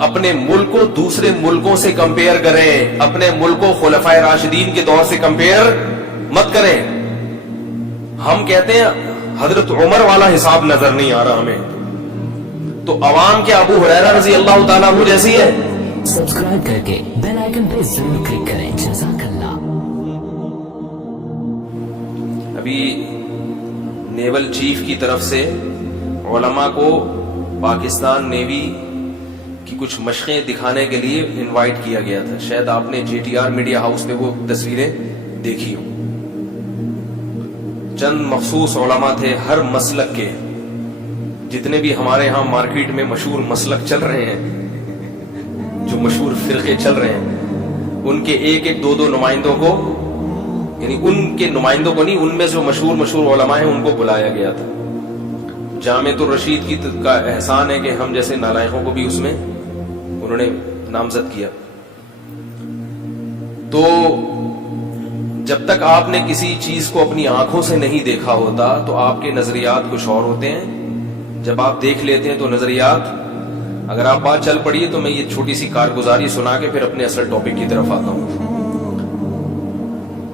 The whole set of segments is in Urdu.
اپنے ملک کو دوسرے ملکوں سے کمپیئر کریں, اپنے ملک کو خلفائے راشدین کے دور سے کمپیئر مت کریں. ہم کہتے ہیں حضرت عمر والا حساب نظر نہیں آ رہا ہمیں, تو عوام کے ابو ہریرہ رضی اللہ تعالیٰ عنہ جیسی ہے. سبسکرائب کر کے بیل آئیکن پہ ضرور کلک کریں. جزاک اللہ. ابھی نیول چیف کی طرف سے علماء کو پاکستان نیوی کی کچھ مشقیں دکھانے کے لیے انوائٹ کیا گیا تھا. شاید آپ نے J T R media house پہ وہ تصویریں دیکھی ہوں. چند مخصوص علماء تھے ہر مسلک کے, جتنے بھی ہمارے ہاں مارکیٹ میں مشہور مسلک چل رہے ہیں, جو مشہور فرقے چل رہے ہیں, ان کے ایک ایک دو نمائندوں کو, یعنی ان کے نمائندوں کو نہیں, ان میں جو مشہور علماء ہیں ان کو بلایا گیا تھا. جامعۃ الرشید کی کا احسان ہے کہ ہم جیسے نالائقوں کو بھی اس میں انہوں نے نامزد کیا. تو جب تک آپ نے کسی چیز کو اپنی آنکھوں سے نہیں دیکھا ہوتا تو آپ کے نظریات کچھ اور ہوتے ہیں. جب آپ دیکھ لیتے ہیں تو نظریات, اگر آپ بات چل پڑی ہے تو میں یہ چھوٹی سی کارگزاری سنا کے پھر اپنے اصل ٹاپک کی طرف آتا ہوں.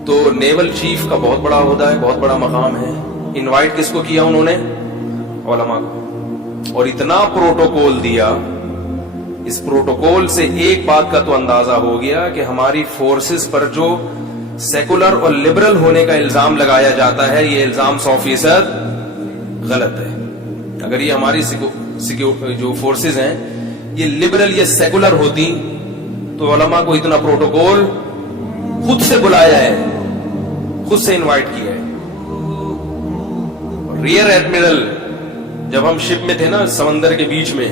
تو نیول چیف کا بہت بڑا عہدہ ہے, بہت بڑا مقام ہے. انوائٹ کس کو کیا انہوں نے؟ علماء کو. اور اتنا پروٹوکول دیا, اس پروٹوکول سے ایک بات کا تو اندازہ ہو گیا کہ ہماری فورسز پر جو سیکولر اور لبرل ہونے کا الزام لگایا جاتا ہے, یہ الزام 100% غلط ہے. اگر یہ ہماری جو فورسز ہیں یہ لبرل یا سیکولر ہوتی تو علماء کو اتنا پروٹوکول خود سے بلایا ہے, خود سے انوائٹ کیا ہے. ریئر ایڈمرل جب ہم شپ میں تھے نا سمندر کے بیچ میں,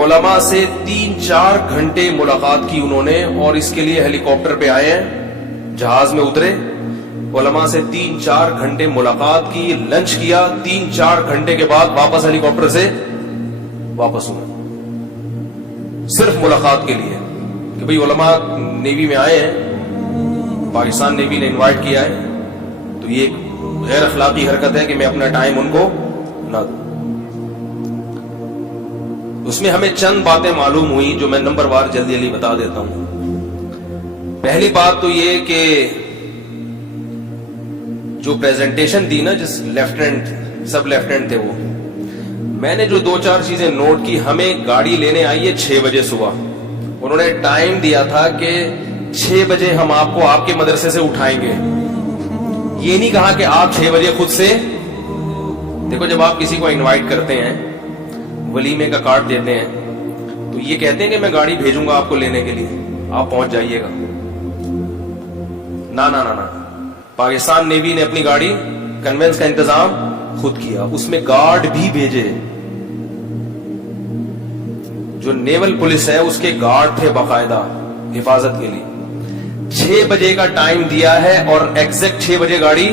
علماء سے 3-4 گھنٹے ملاقات کی انہوں نے, اور اس کے لیے ہیلی کاپٹر پہ آئے ہیں, جہاز میں اترے, علماء سے 3-4 گھنٹے ملاقات کی, لنچ کیا, 3-4 گھنٹے کے بعد واپس ہیلی کاپٹر سے واپس ہوئے, صرف ملاقات کے لیے کہ بھئی علماء نیوی میں آئے ہیں, پاکستان نیوی نے انوائٹ کیا ہے, تو یہ ایک غیر اخلاقی حرکت ہے کہ میں اپنا ٹائم ان کو نہ دوں. اس میں ہمیں چند باتیں معلوم ہوئی جو میں نمبر وار جلدی جلدی بتا دیتا ہوں. پہلی بات تو یہ کہ جو پریزنٹیشن دی نا, جس لیفٹیننٹ سب لیفٹیننٹ تھے وہ, میں نے جو 2-4 چیزیں نوٹ کی. ہمیں گاڑی لینے آئی ہے 6 بجے صبح, انہوں نے ٹائم دیا تھا کہ 6 بجے ہم آپ کو آپ کے مدرسے سے اٹھائیں گے. یہ نہیں کہا کہ آپ 6 بجے خود سے. دیکھو جب آپ کسی کو انوائٹ کرتے ہیں, ولیمے کا کارڈ دیتے ہیں, تو یہ کہتے ہیں کہ میں گاڑی بھیجوں گا آپ کو لینے کے لیے, آپ پہنچ جائیے گا. نہ پاکستان نیوی نے اپنی گاڑی کنوینس کا انتظام خود کیا, اس میں گارڈ بھی بھیجے. جو نیول پولیس ہے اس کے گارڈ تھے باقاعدہ حفاظت کے لیے. 6 بجے کا ٹائم دیا ہے اور ایگزیکٹ 6 بجے گاڑی.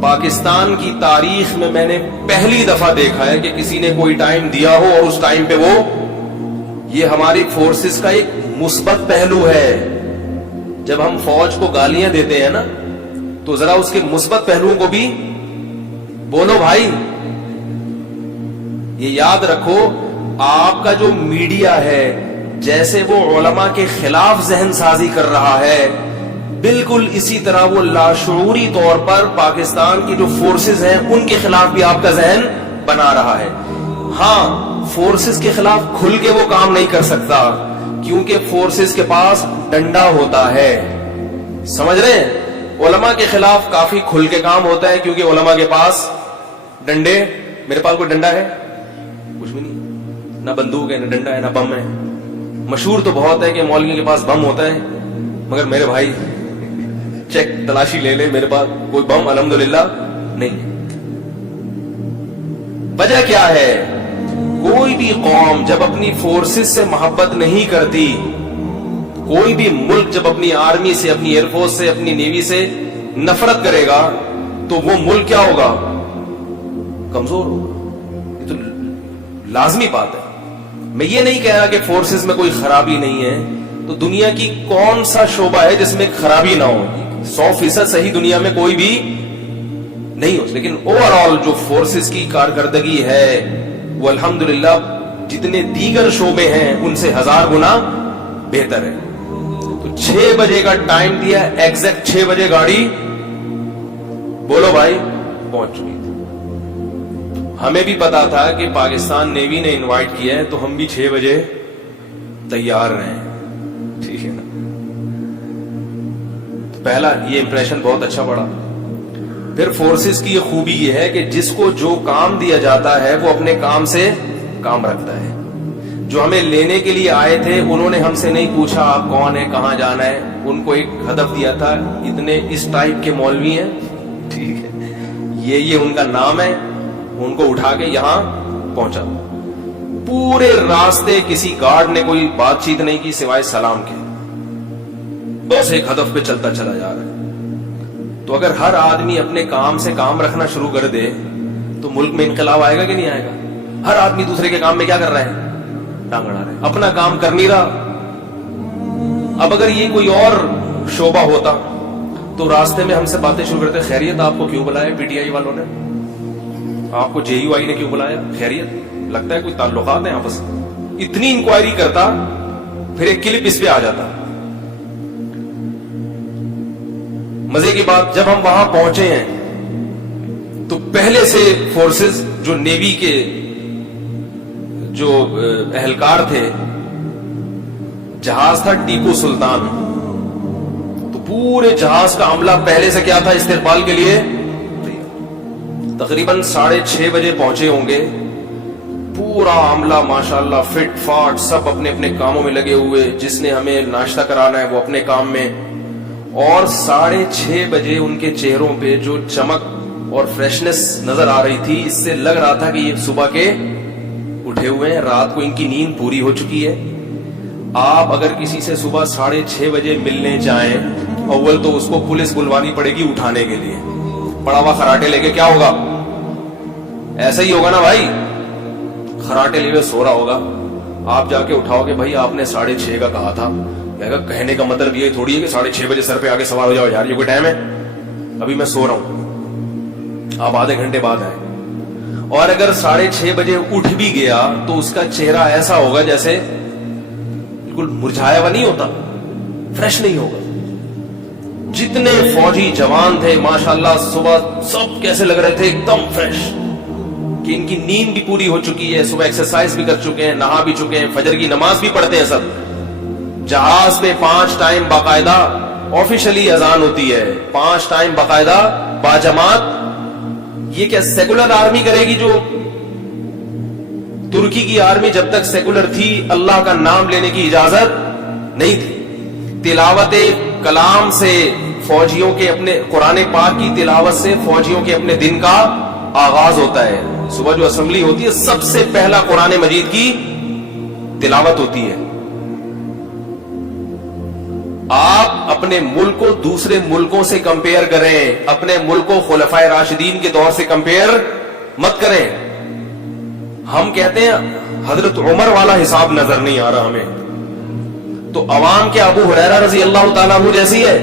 پاکستان کی تاریخ میں میں نے پہلی دفعہ دیکھا ہے کہ کسی نے کوئی ٹائم دیا ہو اور اس ٹائم پہ وہ. یہ ہماری فورسز کا ایک مثبت پہلو ہے. جب ہم فوج کو گالیاں دیتے ہیں نا, تو ذرا اس کے مثبت پہلوؤں کو بھی بولو بھائی. یہ یاد رکھو, آپ کا جو میڈیا ہے جیسے وہ علماء کے خلاف ذہن سازی کر رہا ہے, بالکل اسی طرح وہ لاشعوری طور پر پاکستان کی جو فورسز ہیں ان کے خلاف بھی آپ کا ذہن بنا رہا ہے. ہاں, فورسز کے خلاف کھل کے وہ کام نہیں کر سکتا, کیونکہ فورسز کے پاس ڈنڈا ہوتا ہے. سمجھ رہے ہیں؟ علماء کے خلاف کافی کھل کے کام ہوتا ہے کیونکہ علماء کے پاس ڈنڈے. میرے پاس کوئی ڈنڈا ہے؟ کچھ بھی نہیں, نہ بندوق ہے, نہ ڈنڈا ہے, نہ بم ہے. مشہور تو بہت ہے کہ مولوی کے پاس بم ہوتا ہے, مگر میرے بھائی چیک تلاشی لے لے, میرے پاس کوئی بم الحمدللہ نہیں. وجہ کیا ہے؟ کوئی بھی قوم جب اپنی فورسز سے محبت نہیں کرتی, کوئی بھی ملک جب اپنی آرمی سے, اپنی ایئر فورس سے, اپنی نیوی سے نفرت کرے گا تو وہ ملک کیا ہوگا؟ کمزور ہوگا. یہ تو لازمی بات ہے. میں یہ نہیں کہہ رہا کہ فورسز میں کوئی خرابی نہیں ہے, تو دنیا کی کون سا شعبہ ہے جس میں خرابی نہ ہو؟ 100% صحیح دنیا میں کوئی بھی نہیں ہو, لیکن اوور آل جو فورسز کی کارکردگی ہے وہ الحمدللہ جتنے دیگر شعبے ہیں ان سے 1000 گنا بہتر ہے. تو 6 بجے کا ٹائم دیا, ایگزیکٹ 6 بجے گاڑی بولو بھائی پہنچ چکی تھی. ہمیں بھی پتا تھا کہ پاکستان نیوی نے انوائٹ کیا ہے تو ہم بھی 6 بجے تیار رہے. ٹھیک ہے نا. پہلا یہ امپریشن بہت اچھا پڑا. پھر فورسز کی یہ خوبی یہ ہے کہ جس کو جو کام دیا جاتا ہے وہ اپنے کام سے کام رکھتا ہے. جو ہمیں لینے کے لیے آئے تھے انہوں نے ہم سے نہیں پوچھا آپ کون ہیں, کہاں جانا ہے. ان کو ایک ہدف دیا تھا, اتنے اس ٹائپ کے مولوی ہیں, ٹھیک ہے, یہ ان کا نام ہے, ان کو اٹھا کے یہاں پہنچا. پورے راستے کسی گارڈ نے کوئی بات چیت نہیں کی سوائے سلام کے, بس ایک ہدف پہ چلتا چلا جا رہا ہے. تو اگر ہر آدمی اپنے کام سے کام رکھنا شروع کر دے تو ملک میں انقلاب آئے گا کہ نہیں آئے گا؟ ہر آدمی دوسرے کے کام میں کیا کر رہا ہے؟ ٹانگ اڑا رہا ہے, اپنا کام کر نہیں رہا. اب اگر یہ کوئی اور شعبہ ہوتا تو راستے میں ہم سے باتیں شروع کرتے, خیریت آپ کو کیوں بلایا پی ٹی آئی والوں نے, آپ کو جے یو آئی نے کیوں بلایا, خیریت, لگتا ہے کوئی تعلقات ہیں آپس. اتنی انکوائری کرتا, پھر ایک کلپ اس پہ آ جاتا. مزے کی بات, جب ہم وہاں پہنچے ہیں تو پہلے سے فورسز جو نیوی کے جو اہلکار تھے, جہاز تھا ٹیپو سلطان, تو پورے جہاز کا عملہ پہلے سے کیا تھا استقبال کے لیے. تقریباً 6:30 بجے پہنچے ہوں گے. پورا عملہ ماشاءاللہ فٹ فاٹ سب اپنے اپنے کاموں میں لگے ہوئے, جس نے ہمیں ناشتہ کرانا ہے وہ اپنے کام میں. اور 6:30 بجے ان کے چہروں پہ جو چمک اور فریشنس نظر آ رہی تھی, اس سے لگ رہا تھا کہ یہ صبح کے اٹھے ہوئے ہیں, رات کو ان کی نیند پوری ہو چکی ہے. آپ اگر کسی سے صبح 6:30 بجے ملنے جائیں, اول تو اس کو پولیس بلوانی پڑے گی اٹھانے کے لیے, پڑا ہوا خراٹے لے کے. کیا ہوگا؟ ایسا ہی ہوگا نا بھائی, خراٹے لے کے سو رہا ہوگا, آپ جا کے اٹھاؤ گے بھائی آپ نے 6:30 کا کہا تھا. کہنے کا مطلب یہ تھوڑی ہے کہ 6:30 بجے سر پہ آگے سوار ہو جاؤ, یار یہ کوئی ٹائم ہے, ابھی میں سو رہا ہوں, آپ آدھے گھنٹے بعد آئے. اور اگر 6:30 بجے اٹھ بھی گیا تو اس کا چہرہ ایسا ہوگا جیسے بالکل مرجھایا ہوا نہیں ہوتا, فریش نہیں ہوگا. جتنے فوجی جوان تھے ماشاءاللہ صبح سب کیسے لگ رہے تھے, ایک دم فریش, کہ ان کی نیند بھی پوری ہو چکی ہے, صبح ایکسرسائز بھی کر چکے ہیں, نہا بھی چکے ہیں, فجر کی نماز بھی پڑھتے ہیں سب. جہاز پہ 5 ٹائم باقاعدہ آفیشلی اذان ہوتی ہے, 5 ٹائم باقاعدہ باجماعت. یہ کیا سیکولر آرمی کرے گی؟ جو ترکی کی آرمی جب تک سیکولر تھی اللہ کا نام لینے کی اجازت نہیں تھی. تلاوت کلام سے فوجیوں کے اپنے, قرآن پاک کی تلاوت سے فوجیوں کے اپنے دن کا آغاز ہوتا ہے. صبح جو اسمبلی ہوتی ہے سب سے پہلا قرآن مجید کی تلاوت ہوتی ہے. آپ اپنے ملک کو دوسرے ملکوں سے کمپیئر کریں, اپنے ملک کو خلفائے راشدین کے دور سے کمپیئر مت کریں. ہم کہتے ہیں حضرت عمر والا حساب نظر نہیں آ رہا ہمیں, تو عوام کے ابو ہریرہ رضی اللہ تعالیٰ عنہ جیسی ہے.